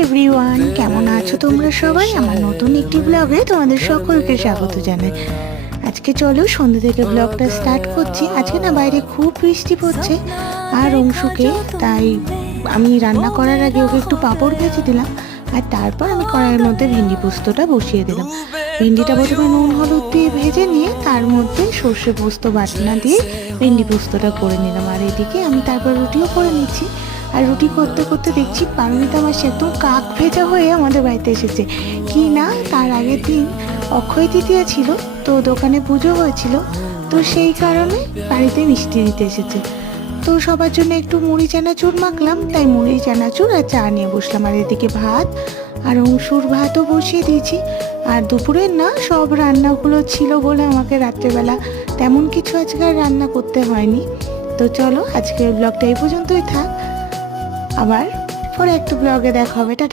Everyone, কেমন আছো তোমরা সবাই? আমার নতুন একটি ব্লগে তোমাদের সকলকে স্বাগত জানাই। আজকে চলো সন্ধ্যে থেকে ব্লগটা স্টার্ট করছি। আজকে না বাইরে খুব বৃষ্টি পড়ছে আর অংশুকে, তাই আমি রান্না করার আগে ওকে একটু পাঁপড় ভেজে দিলাম আর তারপর আমি কড়াইয়ের মধ্যে ভেন্ডি পোস্তটা বসিয়ে দিলাম। ভেন্ডিটা প্রথমে নুন হলুদ দিয়ে ভেজে নিয়ে তার মধ্যে সর্ষে পোস্ত বাটনা দিয়ে ভেন্ডি পোস্তটা করে নিলাম। আর এদিকে আমি তারপর রুটিও করে নিচ্ছি। আর রুটি করতে করতে দেখছি পারমিতা মাসি একদম কাক ভেজা হয়ে আমাদের বাড়িতে এসেছে। কি না, তার আগের দিন অক্ষয় তৃতীয়া ছিল, তো দোকানে পুজো হয়েছিল, তো সেই কারণে বাড়িতে মিষ্টি দিতে এসেছে। তো সবার জন্য একটু মুড়ি চানাচুর মাখলাম, তাই মুড়ি চানাচুর আর চা নিয়ে বসলাম। আর এদিকে ভাত আর অংশুর ভাতও বসিয়ে দিয়েছি। আর দুপুরের না সব রান্নাগুলো ছিল বলে আমাকে রাত্রেবেলা তেমন কিছু আজকে আর রান্না করতে হয়নি। তো চলো আজকের ব্লগটা এই পর্যন্তই থাক, আবার পরে একটা ব্লগে দেখা হবে। টাটা।